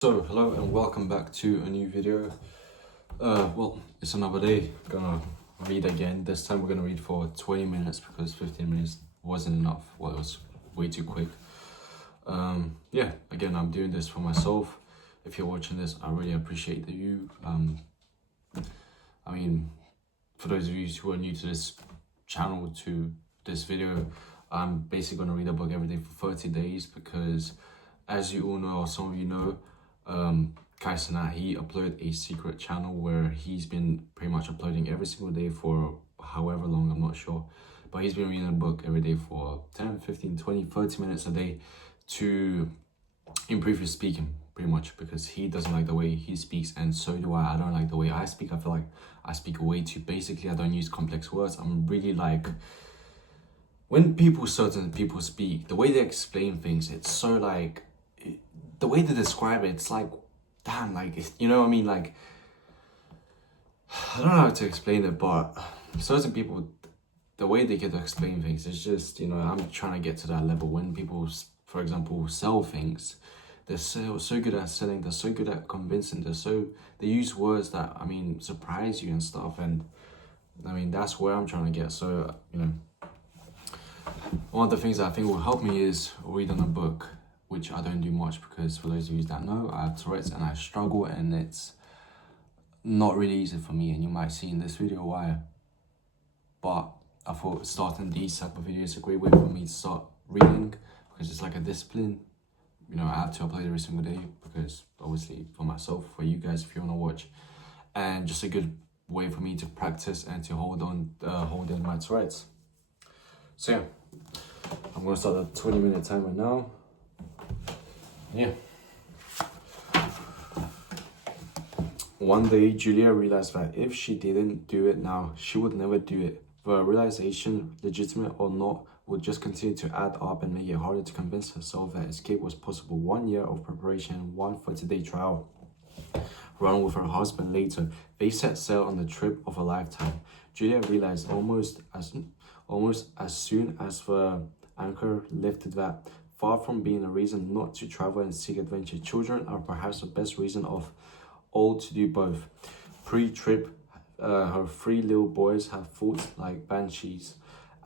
So hello and welcome back to a new video. Well, it's another day. Gonna read again. This time we're gonna read for 20 minutes because 15 minutes wasn't enough. Well, it was way too quick. Yeah, again, I'm doing this for myself. If you're watching this, I really appreciate you. I mean, for those of you who are new to this channel, to this video, I'm basically gonna read a book every day for 30 days because, as you all know, or some of you know, Kai Cenat, he uploaded a secret channel where he's been pretty much uploading every single day for however long, I'm not sure. But he's been reading a book every day for 10, 15, 20, 30 minutes a day to improve his speaking, pretty much, because he doesn't like the way he speaks, and so do I. I don't like the way I speak. I feel like I speak way too basically. I don't use complex words. I'm really like, when certain people speak, the way they explain things, it's so like, the way they describe it, it's like, damn, like, you know what I mean? Like, I don't know how to explain it, but certain people, the way they get to explain things, it's just, I'm trying to get to that level. When people, for example, sell things, they're so good at selling, they're so good at convincing, they use words that, surprise you and stuff, and, that's where I'm trying to get. So, one of the things that I think will help me is reading a book, which I don't do much because, for those of you that know, I have Tourette's and I struggle, and it's not really easy for me, and you might see in this video why. But I thought starting these type of videos is a great way for me to start reading, because it's like a discipline. I have to upload every single day because, obviously, for myself, for you guys, if you want to watch, and just a good way for me to practice and to hold in my Tourette's. So yeah, I'm gonna start a 20-minute timer now. Yeah. One day, Julia realized that if she didn't do it now, she would never do it. The realization, legitimate or not, would just continue to add up and make it harder to convince herself that escape was possible. 1 year of preparation, one 30-day trial run with her husband later, they set sail on the trip of a lifetime. Julia realized almost as soon as the anchor lifted that, far from being a reason not to travel and seek adventure, children are perhaps the best reason of all to do both. Pre-trip, her 3 little boys have fought like banshees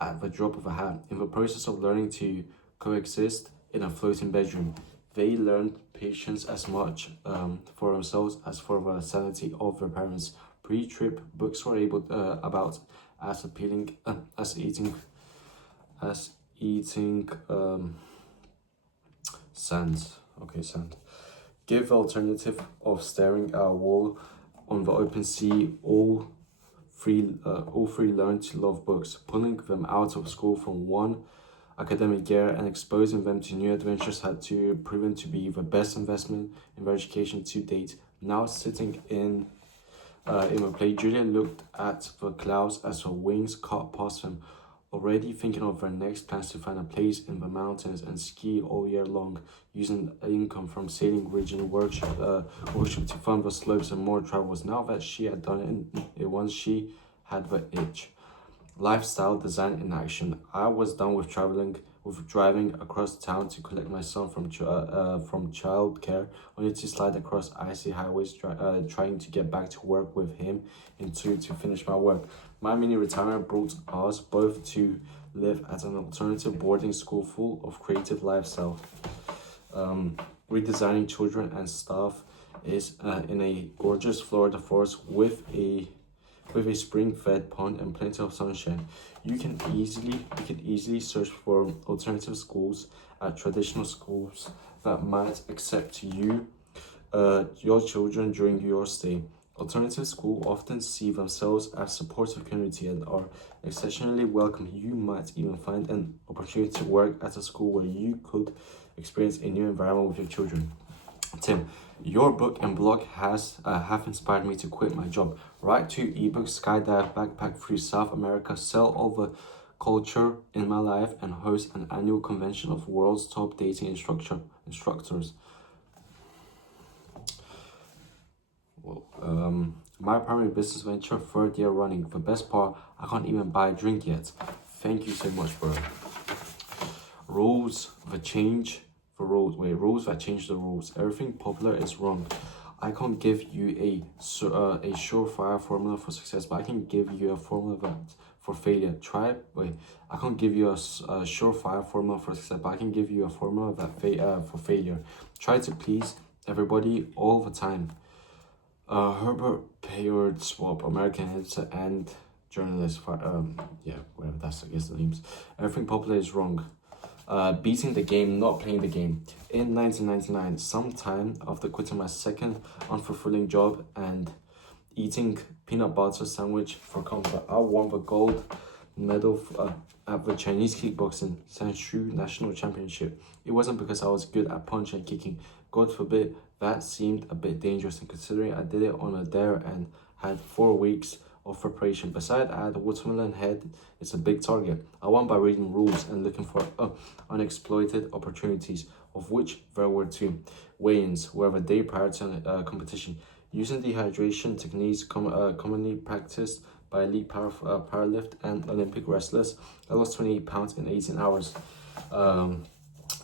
at the drop of a hat. In the process of learning to coexist in a floating bedroom, they learned patience as much for themselves as for the sanity of their parents. Pre-trip books were able about as appealing as eating sand. Okay, sand. Give the alternative of staring at a wall on the open sea. All three learned to love books. Pulling them out of school from one academic year and exposing them to new adventures had proven to be the best investment in their education to date. Now sitting in the play, Julia looked at the clouds as her wings cut past them, already thinking of their next plans to find a place in the mountains and ski all year long, using income from sailing ridge and workshop to fund the slopes and more travels. Now that she had done it once, she had the itch. Lifestyle design in action. I was done with driving across town to collect my son from childcare, only to slide across icy highways, trying to get back to work with him to finish my work. My mini retirement brought us both to live at an alternative boarding school full of creative lifestyle. Redesigning children and staff is in a gorgeous Florida forest with a spring-fed pond and plenty of sunshine. You can easily search for alternative schools at traditional schools that might accept you, your children during your stay. Alternative schools often see themselves as supportive community and are exceptionally welcome. You might even find an opportunity to work at a school where you could experience a new environment with your children. Tim, your book and blog have inspired me to quit my job, write 2 ebooks, skydive, backpack through South America, sell all the culture in my life, and host an annual convention of world's top dating instructors. My primary business venture, 3rd year running. The best part, I can't even buy a drink yet. Thank you so much, bro. Rules, the the rules. Wait, rules that change the rules. Everything popular is wrong. I can't give you a surefire formula for success, but I can give you a formula for failure. I can't give you a surefire formula for success, but I can give you a formula for failure. Try to please everybody all the time. Herbert Payard Swap, American editor and journalist. Whatever that's, I guess, the names. Everything popular is wrong. Beating the game, not playing the game. In 1999, sometime after quitting my second unfulfilling job and eating peanut butter sandwich for comfort, I won the gold medal at the Chinese kickboxing Sanshu National Championship. It wasn't because I was good at punching and kicking. God forbid, that seemed a bit dangerous, and considering I did it on a dare and had 4 weeks of preparation. Besides, I had a watermelon head. It's a big target. I won by reading rules and looking for unexploited opportunities, of which there were 2. Weigh-ins were the day prior to competition. Using dehydration techniques commonly practiced by elite powerlift and Olympic wrestlers, I lost 28 pounds in 18 hours.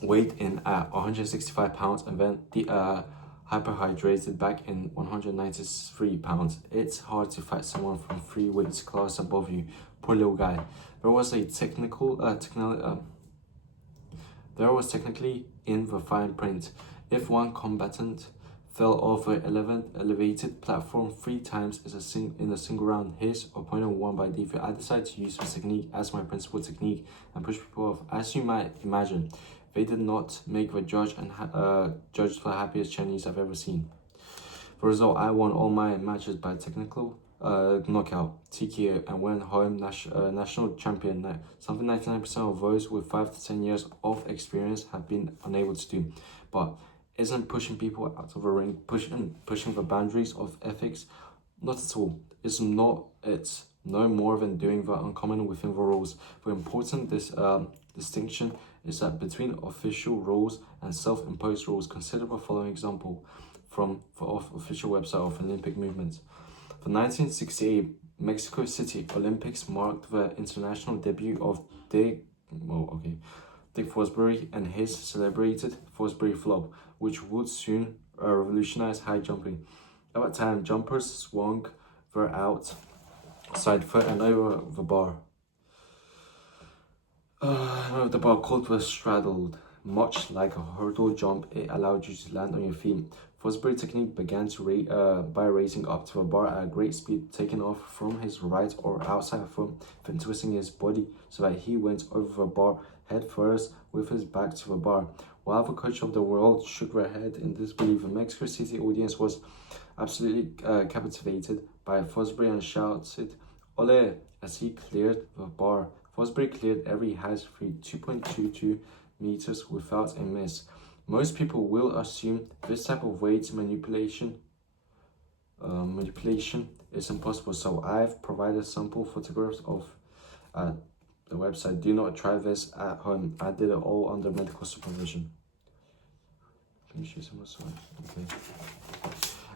Weighed in at 165 pounds and then hyperhydrated back in 193 pounds. It's hard to fight someone from 3 weights class above you. Poor little guy. There was technically in the fine print. If one combatant fell off an elevated platform 3 times in a single round, his opponent won by default. I decided to use this technique as my principal technique and push people off. As you might imagine, they did not make the judge the happiest Chinese I've ever seen. For result, I won all my matches by technical knockout, TKO, and went home national champion. Something 99% of those with 5 to 10 years of experience have been unable to do. But isn't pushing people out of a ring, pushing the boundaries of ethics? Not at all. It's no more than doing the uncommon within the rules. The important distinction is that between official rules and self-imposed rules. Consider the following example from the official website of Olympic movement. The 1968 Mexico City Olympics marked the international debut of Dick Fosbury and his celebrated Fosbury flop, which would soon revolutionize high jumping. At that time, jumpers swung their outside foot and over the bar. The bar called was straddled. Much like a hurdle jump, it allowed you to land on your feet. Fosbury technique began by racing up to the bar at a great speed, taking off from his right or outside foot, then twisting his body so that he went over the bar head first with his back to the bar. While the coach of the world shook their head in disbelief, the Mexico City audience was absolutely captivated by Fosbury and shouted "Ole!" as he cleared the bar. Fosbury cleared every height through 2.22 meters without a miss. Most people will assume this type of weight manipulation is impossible, so I've provided sample photographs of the website. Do not try this at home. I did it all under medical supervision. Okay.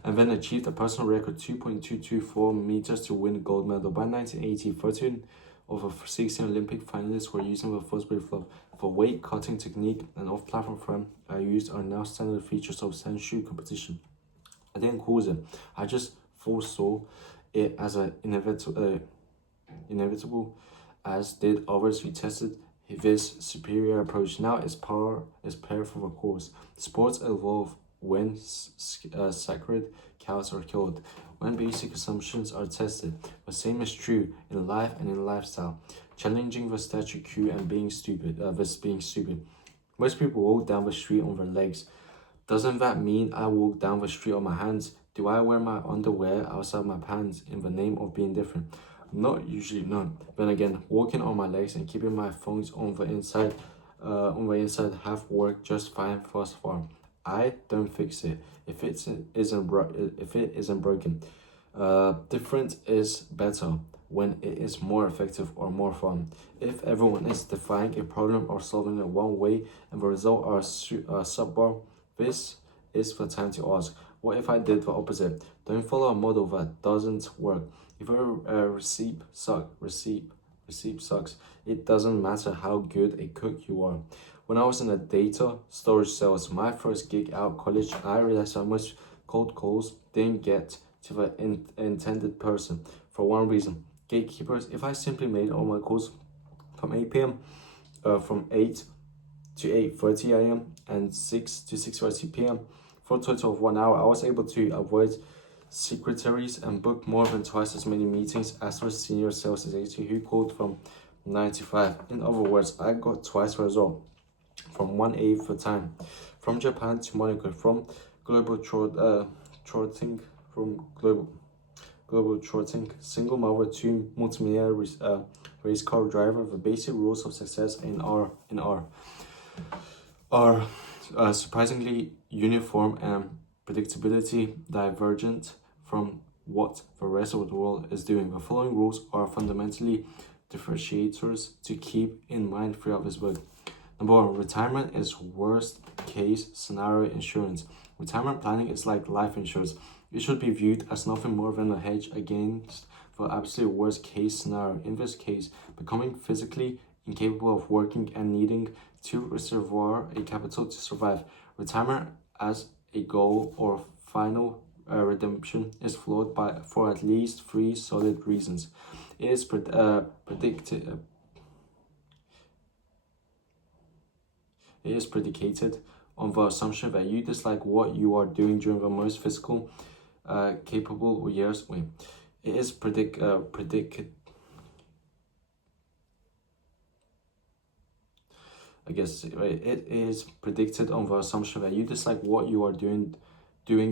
And then achieved a personal record 2.224 meters to win gold medal. By 1980, 13 of the 16 Olympic finalists were using the Fosbury flop. The weight cutting technique and off-platform frame I used are now standard features of Sanshu competition. I didn't cause it. I just foresaw it as inevitable, as did others who tested this superior approach. Now it's par for the course. Sports evolve when sacred cows are killed, when basic assumptions are tested. The same is true in life and in lifestyle. Challenging the status quo and being stupid. Most people walk down the street on their legs. Doesn't that mean I walk down the street on my hands? Do I wear my underwear outside my pants in the name of being different? Not usually, no. Then again, walking on my legs and keeping my thongs on the inside have worked just fine thus far. I don't fix it if it isn't broken. Different is better when it is more effective or more fun. If everyone is defying a problem or solving it one way and the result are subpar, this is the time to ask, what if I did the opposite? Don't follow a model that doesn't work. If a recipe sucks, it doesn't matter how good a cook you are. When I was in the data storage sales, my first gig out of college, I realized how much cold calls didn't get to the intended person for one reason. Gatekeepers, if I simply made all my calls from 8 p.m., from 8 to 8:30 a.m. and 6 to 6:30 p.m. for a total of 1 hour, I was able to avoid secretaries and book more than twice as many meetings as the senior sales executive who called from 9 to 5. In other words, I got twice the result from 1/8 the time. From Japan to Monaco, from global trotting, single mother to multimillionaire race car driver. The basic rules of success are surprisingly uniform and predictability divergent from what the rest of the world is doing. The following rules are fundamentally differentiators to keep in mind throughout this book. Number one, retirement is worst case scenario insurance. Retirement planning is like life insurance. It should be viewed as nothing more than a hedge against the absolute worst case scenario. In this case, becoming physically incapable of working and needing to reservoir a capital to survive. Retirement as a goal or final redemption is flawed for at least three solid reasons. It is predicated on the assumption that you dislike what you are doing during the most physical capable years. It is it is predicted on the assumption that you dislike what you are doing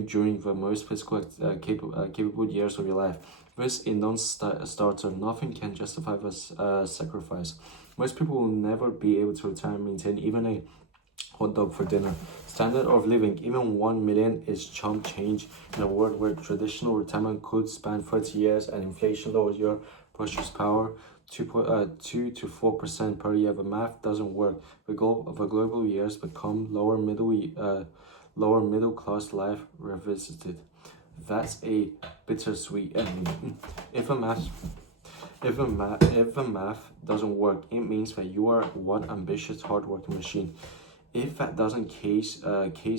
during the most physical capable years of your life. This a non-starter. Nothing can justify this sacrifice. Most people will never be able to retire and maintain even a hot dog for dinner. Standard of living, even 1 million is chump change in a world where traditional retirement could span 30 years and inflation lowers your purchase power 2 to 4% per year. The math doesn't work. The goal of the global years become lower middle class life revisited. That's a bittersweet ending. If the math doesn't work, it means that you are one ambitious, hardworking machine. If that doesn't case,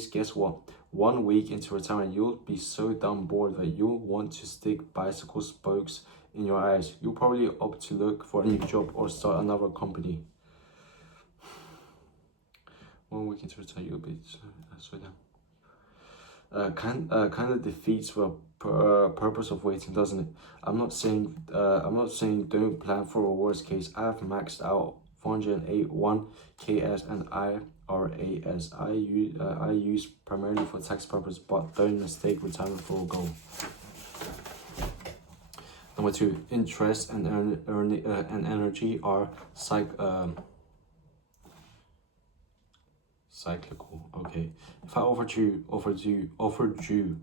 guess what? 1 week into retirement, you'll be so damn bored that you'll want to stick bicycle spokes in your eyes. You'll probably opt to look for a new job or start another company. 1 week into retirement, you'll be so down. Kind of defeats the purpose of waiting, doesn't it? I'm not saying don't plan for a worst case. I've maxed out 408 1Ks and IRAs. I use primarily for tax purposes, but don't mistake retirement for a goal. Number two, interest and energy are cyclical. Okay, if I offered you $10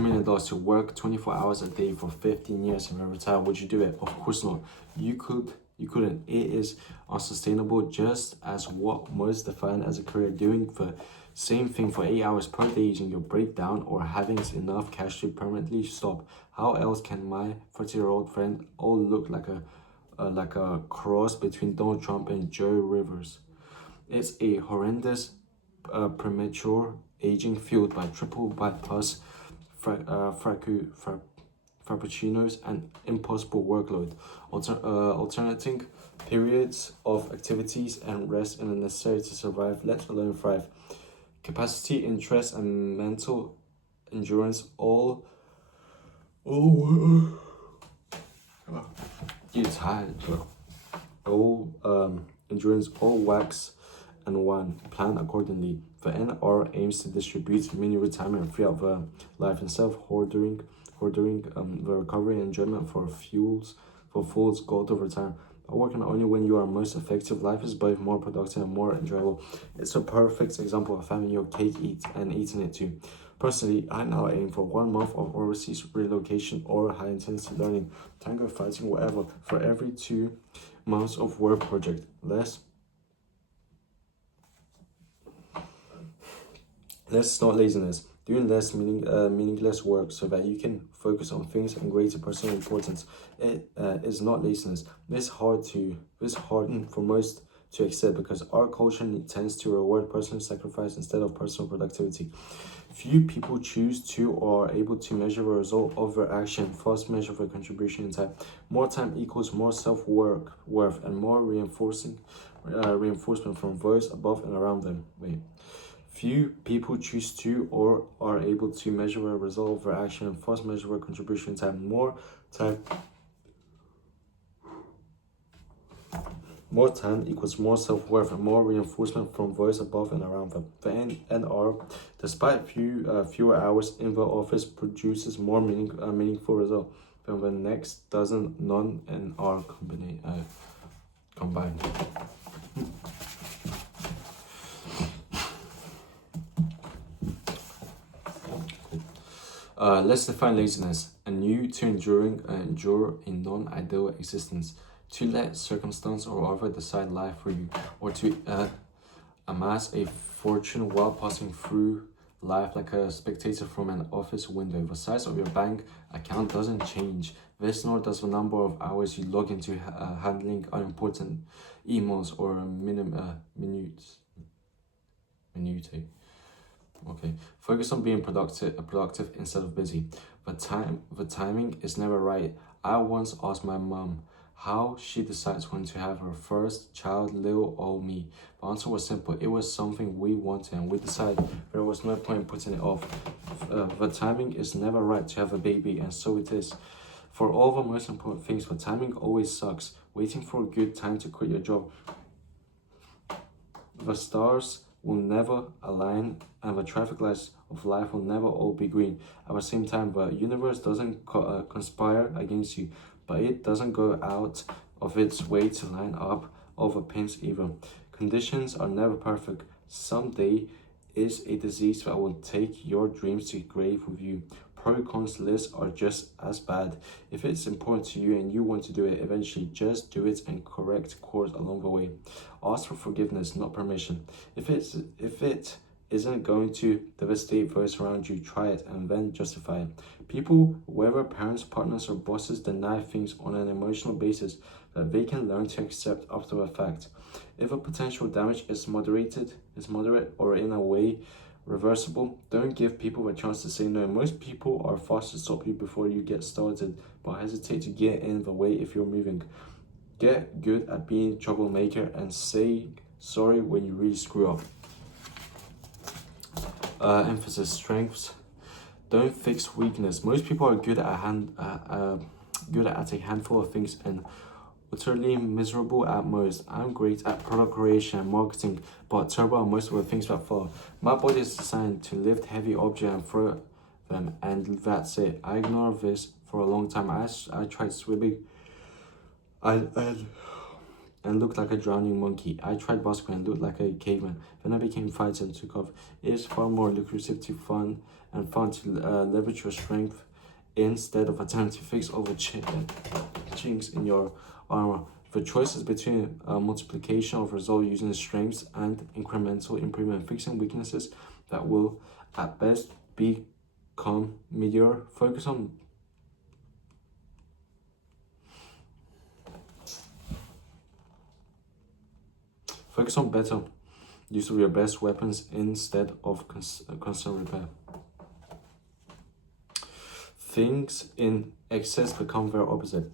million to work 24 hours a day for 15 years and retire, would you do it? Of course not. You couldn't. It is unsustainable, just as what most define as a career. Doing the same thing for 8 hours per day using your breakdown or having enough cash to permanently stop. How else can my 30-year-old friend all look like a cross between Donald Trump and Joe Rivers? It's a horrendous premature aging fueled by triple bypass frappuccinos and impossible workload, alternating periods of activities and rest are necessary to survive, let alone thrive. Capacity, interest, and mental endurance all you're tired, bro. Endurance, all wax and one. Plan accordingly. The NR aims to distribute mini retirement throughout the life instead of hoarding the recovery and enjoyment for fool's goal of retirement. By working only when you are most effective, life is both more productive and more enjoyable. It's a perfect example of having your cake and eating it too. Personally, I now aim for 1 month of overseas relocation or high intensity learning, tango fighting, whatever, for every 2 months of work project. Less not laziness. Doing less meaningless work so that you can focus on things of greater personal importance. It is not laziness. This hardened for most to excel because our culture tends to reward personal sacrifice instead of personal productivity. Few people choose to or are able to measure the result of their action, first measure their contribution in time. More time equals more self-worth and more reinforcement from those above and around them. Few people choose to or are able to measure the result of their action and first measure their contribution in time. More time equals more self-worth and more reinforcement from those above and around them. The NR, despite fewer hours in the office, produces more meaningful result than the next dozen non-NR combined. Let's define laziness: anew to endure a non-ideal existence, to let circumstance or other decide life for you, or to amass a fortune while passing through life like a spectator from an office window. The size of your bank account doesn't change. This nor does the number of hours you log into handling unimportant emails or minutes. Okay. Focus on being productive instead of busy. The timing is never right. I once asked my mom how she decides when to have her first child, little or me. The answer was simple. It was something we wanted and we decided there was no point in putting it off. The timing is never right to have a baby, and so it is. For all the most important things, the timing always sucks. Waiting for a good time to quit your job. The stars will never align and the traffic lights of life will never all be green. At the same time, the universe doesn't conspire against you, but it doesn't go out of its way to line up all the pins either. Conditions are never perfect. Someday is a disease that will take your dreams to the grave with you. Pro-cons lists are just as bad. If it's important to you and you want to do it, eventually just do it and correct course along the way. Ask for forgiveness, not permission. If it isn't going to devastate those around you, try it and then justify it. People, whether parents, partners, or bosses, deny things on an emotional basis that they can learn to accept after the fact. If the potential damage is moderate or in a way reversible, don't give people a chance to say no. Most people are fast to stop you before you get started, but hesitate to get in the way if you're moving. Get good at being a troublemaker and say sorry when you really screw up. Emphasis: strengths. Don't fix weakness. Most people are good at a handful of things and utterly miserable at most. I'm great at product creation and marketing, but terrible at most of the things that follow. My body is designed to lift heavy objects and throw them, and that's it. I ignored this for a long time. I tried swimming and looked like a drowning monkey. I tried basketball and looked like a caveman. Then I became fighter and took off. It is far more lucrative to leverage your strength instead of attempting to fix all the chinks in your armor. The choice is between multiplication of result using the strengths and incremental improvement, fixing weaknesses that will at best become mediocre. Focus on better use of your best weapons instead of constant repair. Things in excess become their opposite.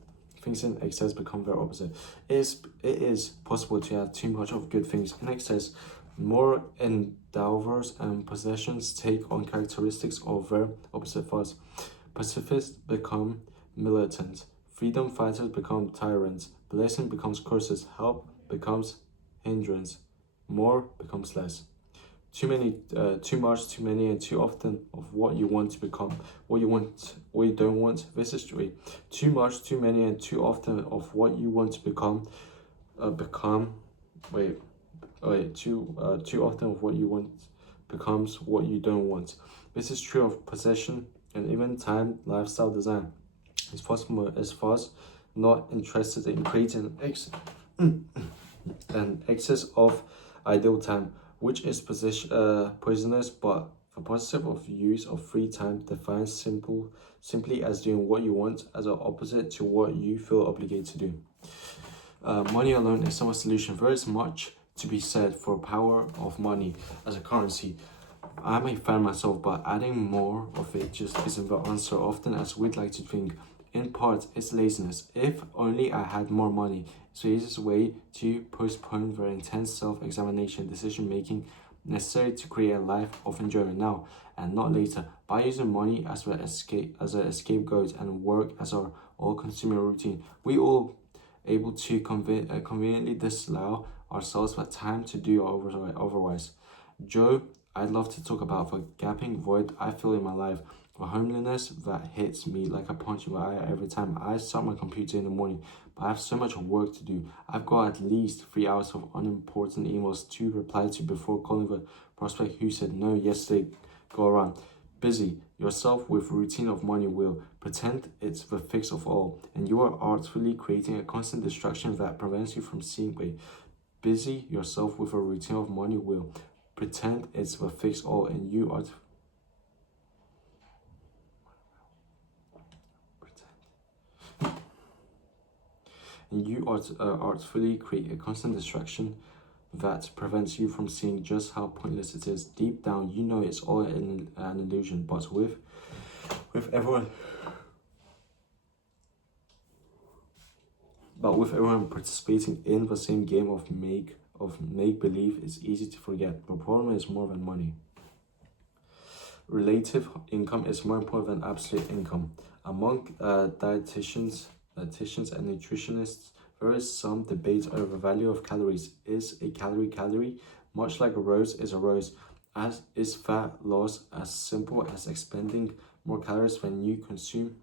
It is possible to have too much of good things. In excess, more endeavors and possessions take on characteristics of their opposite fast. Pacifists become militant. Freedom fighters become tyrants. Blessing becomes curses. Help becomes hindrance. More becomes less. Too much, too many, and too often of what you want to become, what you don't want. This is true. Too much, too many, and too often of what you want to become, too often of what you want becomes what you don't want. This is true of possession and even time, lifestyle, design. As far as not interested in creating an excess of ideal time, which is poisonous, but the positive of use of free time defines simply as doing what you want as an opposite to what you feel obligated to do. Money alone is not a solution. There is much to be said for power of money as a currency. I'm a fan myself, but adding more of it just isn't the answer, often as we'd like to think. In part, it's laziness. If only I had more money, it's the easiest way to postpone the intense self-examination, decision-making necessary to create a life of enjoyment now and not later. By using money as a scapegoat and work as our all-consuming routine, we all able to conveniently disallow ourselves the time to do otherwise. Joe, I'd love to talk about the gaping void I feel in my life, the homelessness that hits me like a punch in the eye every time I start my computer in the morning. But I have so much work to do. I've got at least 3 hours of unimportant emails to reply to before calling the prospect who said no yesterday go around. Busy yourself with routine of money will pretend it's the fix of all, and you are artfully creating a constant distraction that prevents you from seeing. Busy yourself with a routine of money will pretend it's the fix all, and you are artfully create a constant distraction that prevents you from seeing just how pointless it is. Deep down, you know it's all an illusion, but with everyone participating in the same game of make believe, it's easy to forget. The problem is more than money. Relative income is more important than absolute income. Among dietitians and nutritionists, there is some debate over the value of calories. Is a calorie? Much like a rose is a rose. As is fat loss as simple as expending more calories when you consume?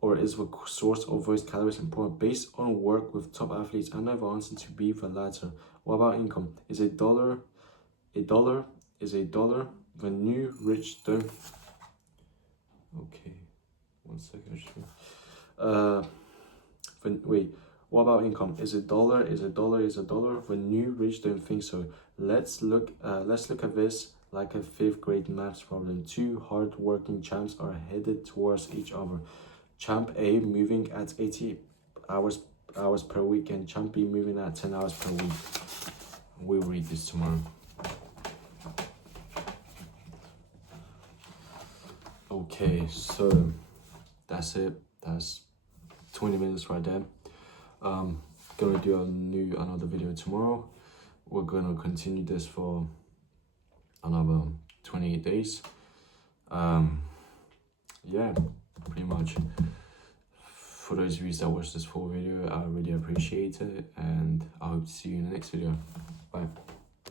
Or is the source of those calories important? Based on work with top athletes, I know the answer to be the latter. What about income? Is a dollar the new rich don't? Okay, 1 second. Wait. What about income? Is a dollar the new rich don't think so? Let's look at this like a 5th grade maths problem. Two hard-working champs are headed towards each other. Champ A moving at 80 hours per week, and Champ B moving at 10 hours per week. We'll read this tomorrow. Okay, so that's it. That's 20 minutes right there. Gonna do another video tomorrow. We're gonna continue this for another 28 days. Yeah, pretty much. For those of you that watched this full video, I really appreciate it, and I hope to see you in the next video. Bye.